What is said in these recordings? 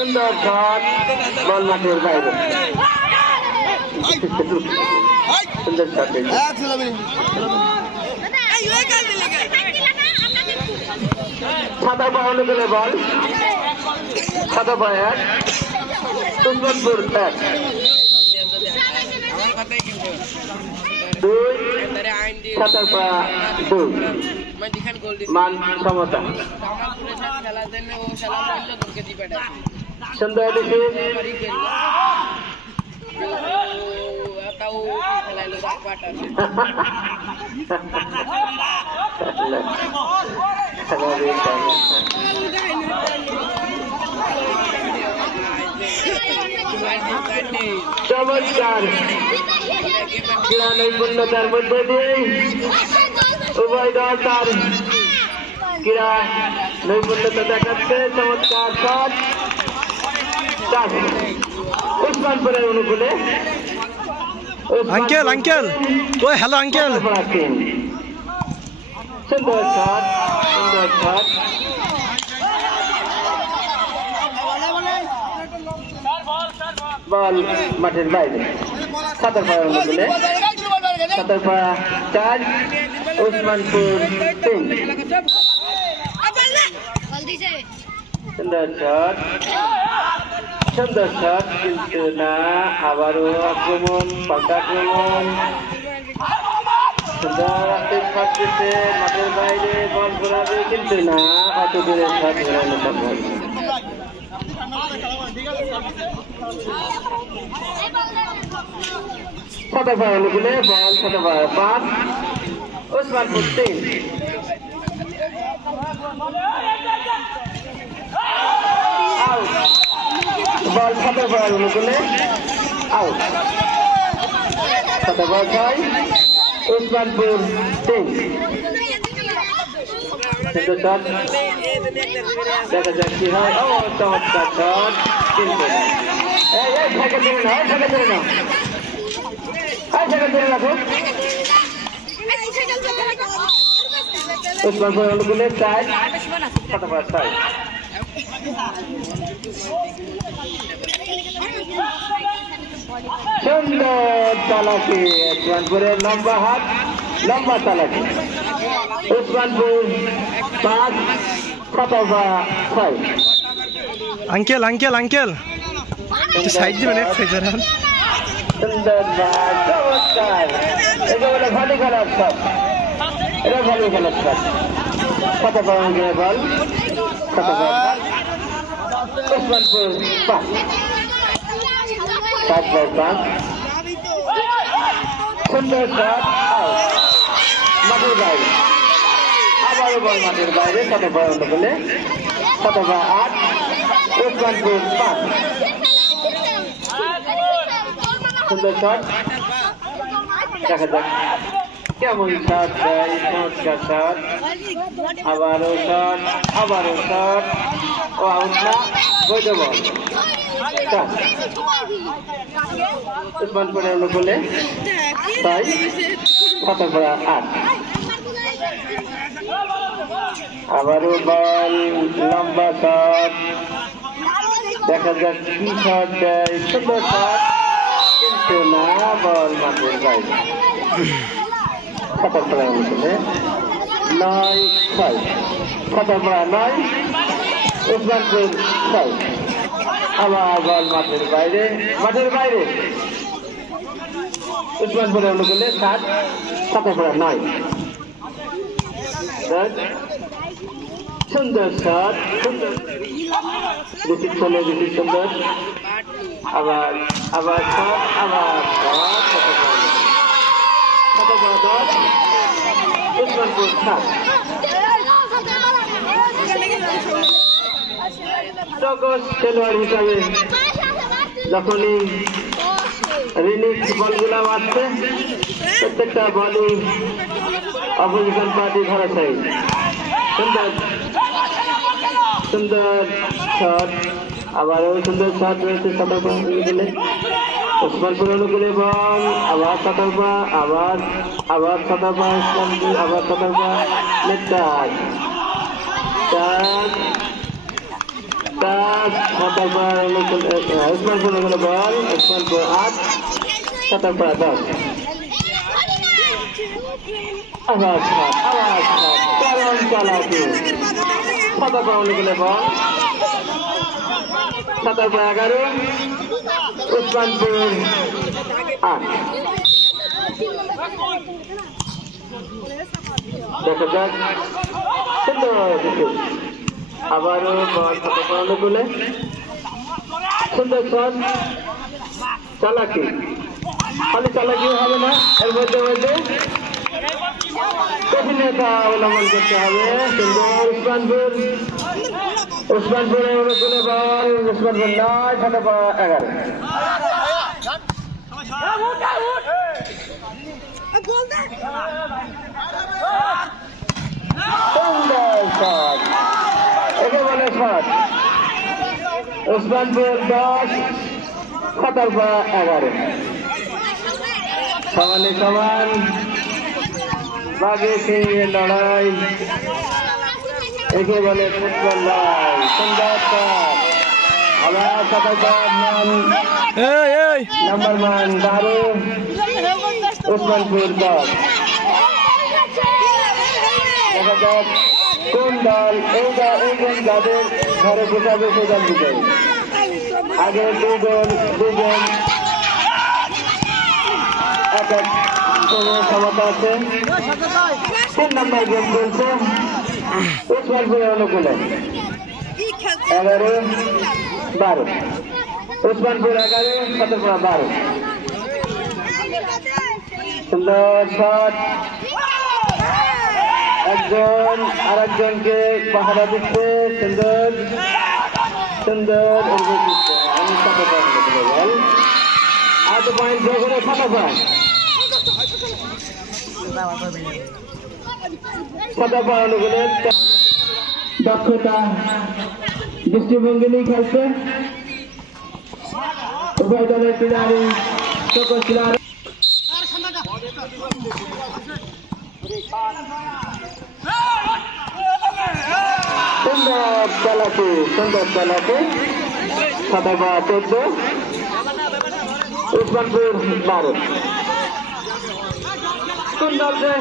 সুন্দর শট বল মাঠের বাইরে সুন্দর শট সাদা পা অনুকূলে বল সাদা পা 1 উসমানপুর 1 2 সাদা পা 2 মান সমতা সুন্দর চমৎকার ক্রীড়া নৈপুণ্যতার মধ্যে দিয়ে উভয় দল তার ক্রীড়া নৈপুণ্যতা দেখাচ্ছে চমৎকার শট উসমানপুরের অনুকূলে আঙ্কেল আঙ্কেল ওই হ্যালো আঙ্কেল সুন্দর শট সুন্দর শট বল মাঠের বাইরে সতর্ক অনুকূলে সতর্ক 4 উসমানপুর 3 সুন্দর শট সুন্দর শট কিন্তু না আবারও আক্রমণ পাল্টা আক্রমণ সুন্দর থাকতেছে মাঠের বাইরে বল ঘোরাবে কিন্তু না অত দূরে শট ঘোরানো সম্ভব সতর্ক অনুকূলে বল সতর্ক 5 উসমানপুর 3 বল সতর্ক অনুকূলে আউট সতর্ক 6 উসমানপুর 3 শট দেখা যাক কি হয় ও চমৎকার শট কিন্তু থেকে দিলে না থেকে দিলে না থেকে দিলে না উসমানপুর অনুকূলে 4 সতর্ক 6 সুন্দর চালাকি উসমানপুরের লম্বা হাত লম্বা চালাকি উসমানপুর 5 সতর্ক 6 আঙ্কেল আঙ্কেল আঙ্কেল সাইড দিবেন এক সাইড সুন্দর চমৎকার এটা বলে ভালো খেলার শট এটা ভালো খেলার শট সতর্ক অঙ্কের বল সতর্ক উসমানপুর 5 7/5 সুন্দর শট আউট মাঠের বাইরে আবারও বল মাঠের বাইরে সতর্ক অনুকূলে সতর্ক 8 উসমানপুর 5 সুন্দর শট দেখা যাক কেমন শট দেয় চমৎকার শট আবারও শট ও আউট না বৈধ বল উসমানপুরের অনুকূলে 6 সতর্ক 8 আবারও বল লম্বা শট দেখা যাক কি শট দেয় সুন্দর শট কিন্তু না বল মাঠের বাইরে সতর্ক অনুকূলে 9-6 সতর্ক 9 উসমানপুর 6 আবার বল মাঠের বাইরে উসমানপুরের অনুকূলে 7 সতর্ক 9 সুন্দর শট সুন্দর সুন্দর আবার শট আবার উসমানপুর 7 জগৎ খেলোয়াড় হিসাবে যখনই রিনিক্স বলগুলা মারছে প্রত্যেকটা বলই অপোজিশন পার্টি ধরাশায়ী সুন্দর শট আবারও সুন্দর শট রয়েছে সতর্ক অনুকূলে উসমানপুর অনুকূলে বল আবার সতর্ক আবার সতর্ক আবার সতর্ক নেট টাচ সাতারপাড়া উসমানপুর হলো বল, উসমানপুর 8, সাতারপাড়া 10। আওয়াজ চরম চালাকি, সাতারপাড়া অনুকূলে বল, সাতারপাড়া 11, উসমানপুর 8। দেখা যাক, সুন্দর আবারও বল সাতারপাড়া অনুকূলে, সুন্দর শট, চালাকি, খালি চালাকি হবে না, এর মধ্যে মধ্যে কঠিনতা অবলম্বন করতে হবে। সুন্দর উসমানপুরের অনুকূলে বল, উসমানপুর 9, সাতারপাড়া 11। সুন্দর শট, একে বলে শট। উসমানপুর 10, সাতারপাড়া 11। সমানে সমান, বাঘে সিংহের লড়াই, একে বলে ফুটবল লড়াই। সুন্দর শট, আবার সাতারপাড়া নাম্বার 12, উসমানপুর 10। দেখা যাক কোন দল এই যাদের ঘরে ঢুকাবে সেই দল বিজয়ী। আগে দুজন এক ক্ষমতা আছে। 3 নম্বর গেম চলছে উসমানপুরের অনুকূলে, 11, 12। উসমানপুর 11, সাতারপাড়া 12। সুন্দর শট, একজন আরেকজনকে পাহারা দিচ্ছে। সুন্দর আমি বল, আর তো পয়েন্ট যোগ করে সাতারপাড়া অনুকূলে দক্ষতা দৃষ্টিভঙ্গি নিয়ে খেলছে। উভয় দলের প্লেয়ারই সুন্দর চালাকি, সাতারপাড়া 14, উসমানপুর 12। কোন দল যে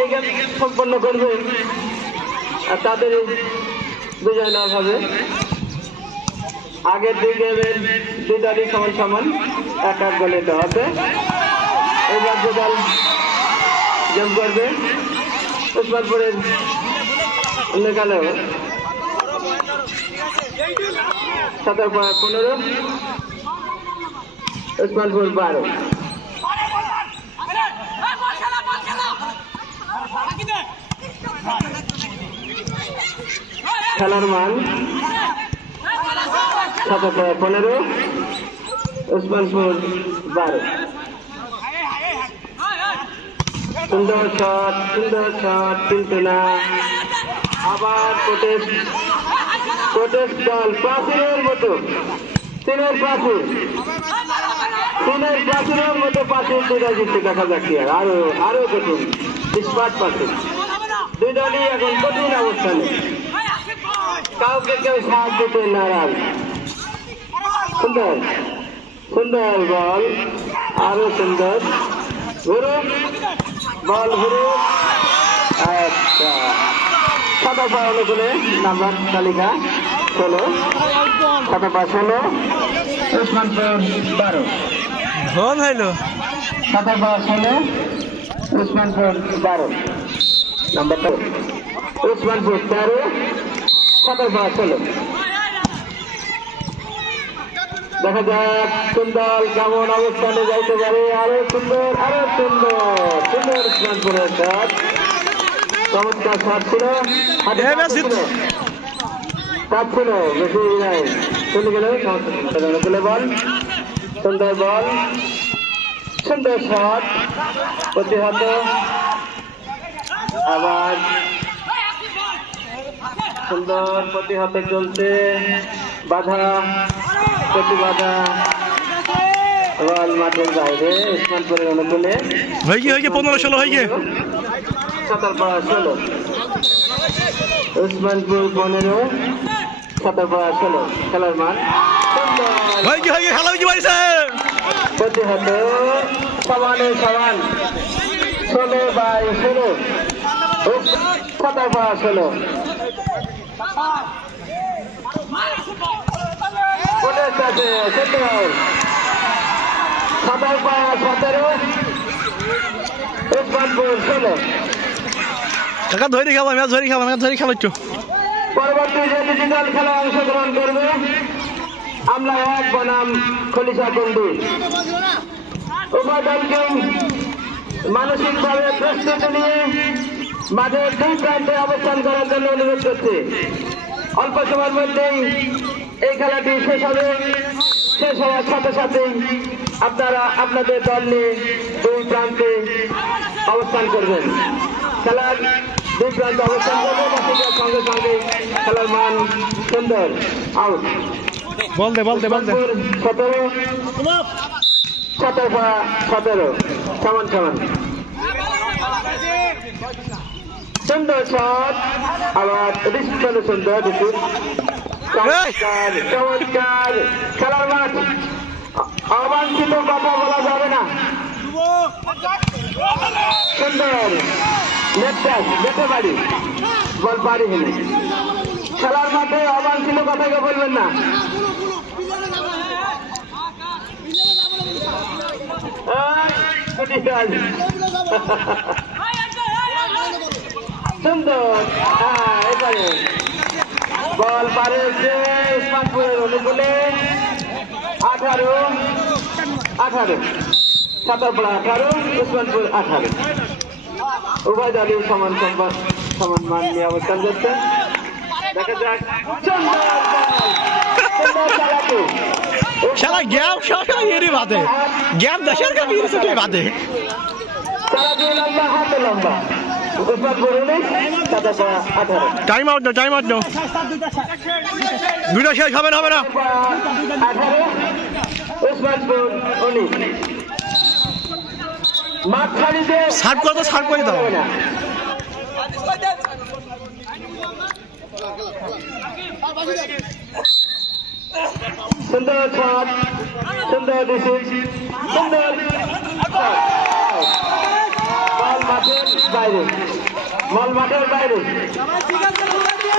এই গেম সম্পন্ন করবে আর তাদের বিজয় লাভ হবে। আগের 2 গেমের 2 দলই সমান 1 গোলে হবে। এবার যে দল গেম করবে উসমানপুরের নেকালে সাতারপাড়া 15, উসমানপুর 12। খেলার মান সাতারপাড়া 15, উসমানপুর 12। সুন্দর শট, কিন্তু না। আবার প্রোটেস্ট দল, প্রাচীরের মতো, সিনের প্রাচীরের মতো প্রাচীর দুটা জিততে দেখা যাচ্ছে। আরো কঠিন স্মার্ট প্রাচীর, 2 দলই এখন কঠিন অবস্থানে, কাউকে কেউ সাহায্য দিতে নারাজ। সুন্দর বল, আরো সুন্দর বল ঘুরুক। আচ্ছা, সাতারপাড়া অনুকূলে নাম্বার তালিকা 16, সাতারপাড়া 16, উসমানপুর 12। সাতারপাড়া 16, উসমানপুর 12। নাম্বার 2, উসমানপুর 13, সাতারপাড়া 16। দেখা যাক কোন দল কেমন অবস্থানে যাইতে পারে। আরো সুন্দর উসমানপুরের শট, চমৎকার শট ছিল, বেশি নাই, চলে গেল। বল, সুন্দর বল, সুন্দর শট, প্রতিহত। আবার সুন্দর প্রতিহত চলছে, বাধা প্রতিবাধা, বল মাঠের বাইরে। উসমানপুরের অনুকূলে 15-16 হয়ে গিয়ে সাতারপাড়া 16, উসমানপুর 15, 17 16 খেলার মান সুন্দর হয়ে গিয়ে খেলা হয়ে গিয়ে প্রতিহত সমানে সমান 16/16 17/16 কোটের কাছে সুন্দর 17/17 উসমানপুর 16 কাকা ধরে খাবো ম্যাচ ধরে খাবো ম্যাচ ধরে খেলাচ্ছ পরবর্তী যে ডিজিটাল খেলায় অংশগ্রহণ করবে আমরা এক বনাম খলিশা কুন্ডু উভয় দলকে মানসিকভাবে প্রস্তুতি নিয়ে মাঠের দুই প্রান্তে অবস্থান করার জন্য অনুরোধ করছে অল্প সময়ের মধ্যেই এই খেলাটি শেষ হবে শেষ হওয়ার সাথে সাথেই আপনারা আপনাদের দল নিয়ে দুই প্রান্তে অবস্থান করবেন খেলার দুই প্রান্তে অবস্থান করবে বাকিদের সঙ্গে সঙ্গে খেলার মান সুন্দর আউট বলতে 17 সমান সমান সুন্দর শট আবার রিসিভ সুন্দর রিসিভ চমৎকার খেলার মাঠ অবাঞ্ছিত কথা বলা যাবে না সুন্দর যেতে পারি বল পারি হলে খেলার মাঠে অবাঞ্ছিত কথাকে বলবেন না সুন্দর এবারে বল পারে উসমানপুরের অনুকূলে 18 উসমানপুর 18 উভয় দলই সমান মান নিয়ে অবস্থান করছে দেখা যাক খেলা গ্যাপ সরকার এরই বাদে গ্যাপ দেশের কাছে ইরসে বাদে তারা দুই লম্বা হাতে লম্বা উসমানপুর 19 18 টাইম আউট দাও দুইটা শেষ হবে না 18 উসমানপুর 19 মাঠ খালিতে সার্ভ করে দাও সুন্দর শট সুন্দর রিসিভ সুন্দর বল মাঠের বাইরে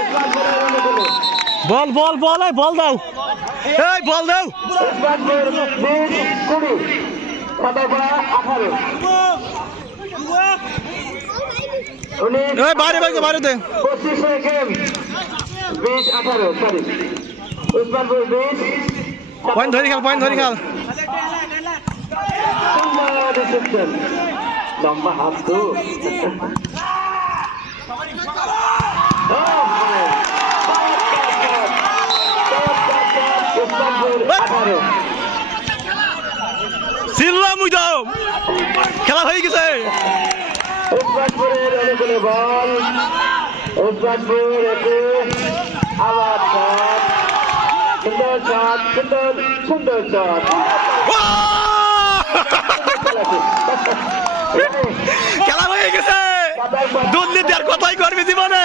উসমানপুরের অনুকূলে বল দাও এই বল দাও উসমানপুর 20-20 18 এই বাইরে দে 25 গেম 20-18 সরি উসমানপুর 20 পয়েন্ট ধরে খেল সুন্দর রিসেপশন লম্বা হাত তো উসমানপুর 18 সিল্লামুই দাও খেলা হয়ে গেছে উসমানপুরের অনুকূলে বল উসমানপুর আবার সুন্দর শট খেলা হয়ে গেছে দুর্নীতি আর কথাই করবি জীবনে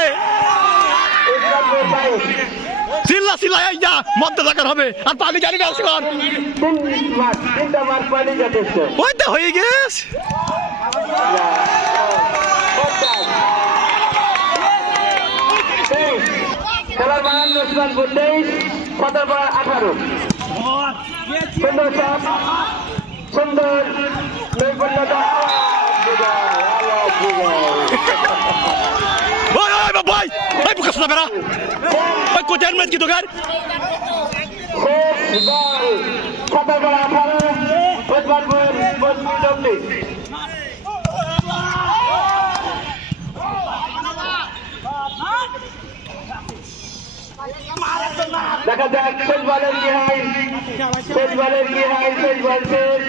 চিল্লা এই যা মধ্য থাকার হবে আর পানি জানি না তিনটা মার্ক পানি যথেষ্ট ওইটা হয়ে গেছে খেলার মান উসমানপুর 23-18 সুন্দর শট সুন্দর নৈপুণ্যতা ভাই বুকাস না বেড়া ওই কোথায় ম্যাচ কি তোকার 17-18 উসমানপুর 25-19 দেখা যাক শেষ বলের কি হয় শেষ বল শেষ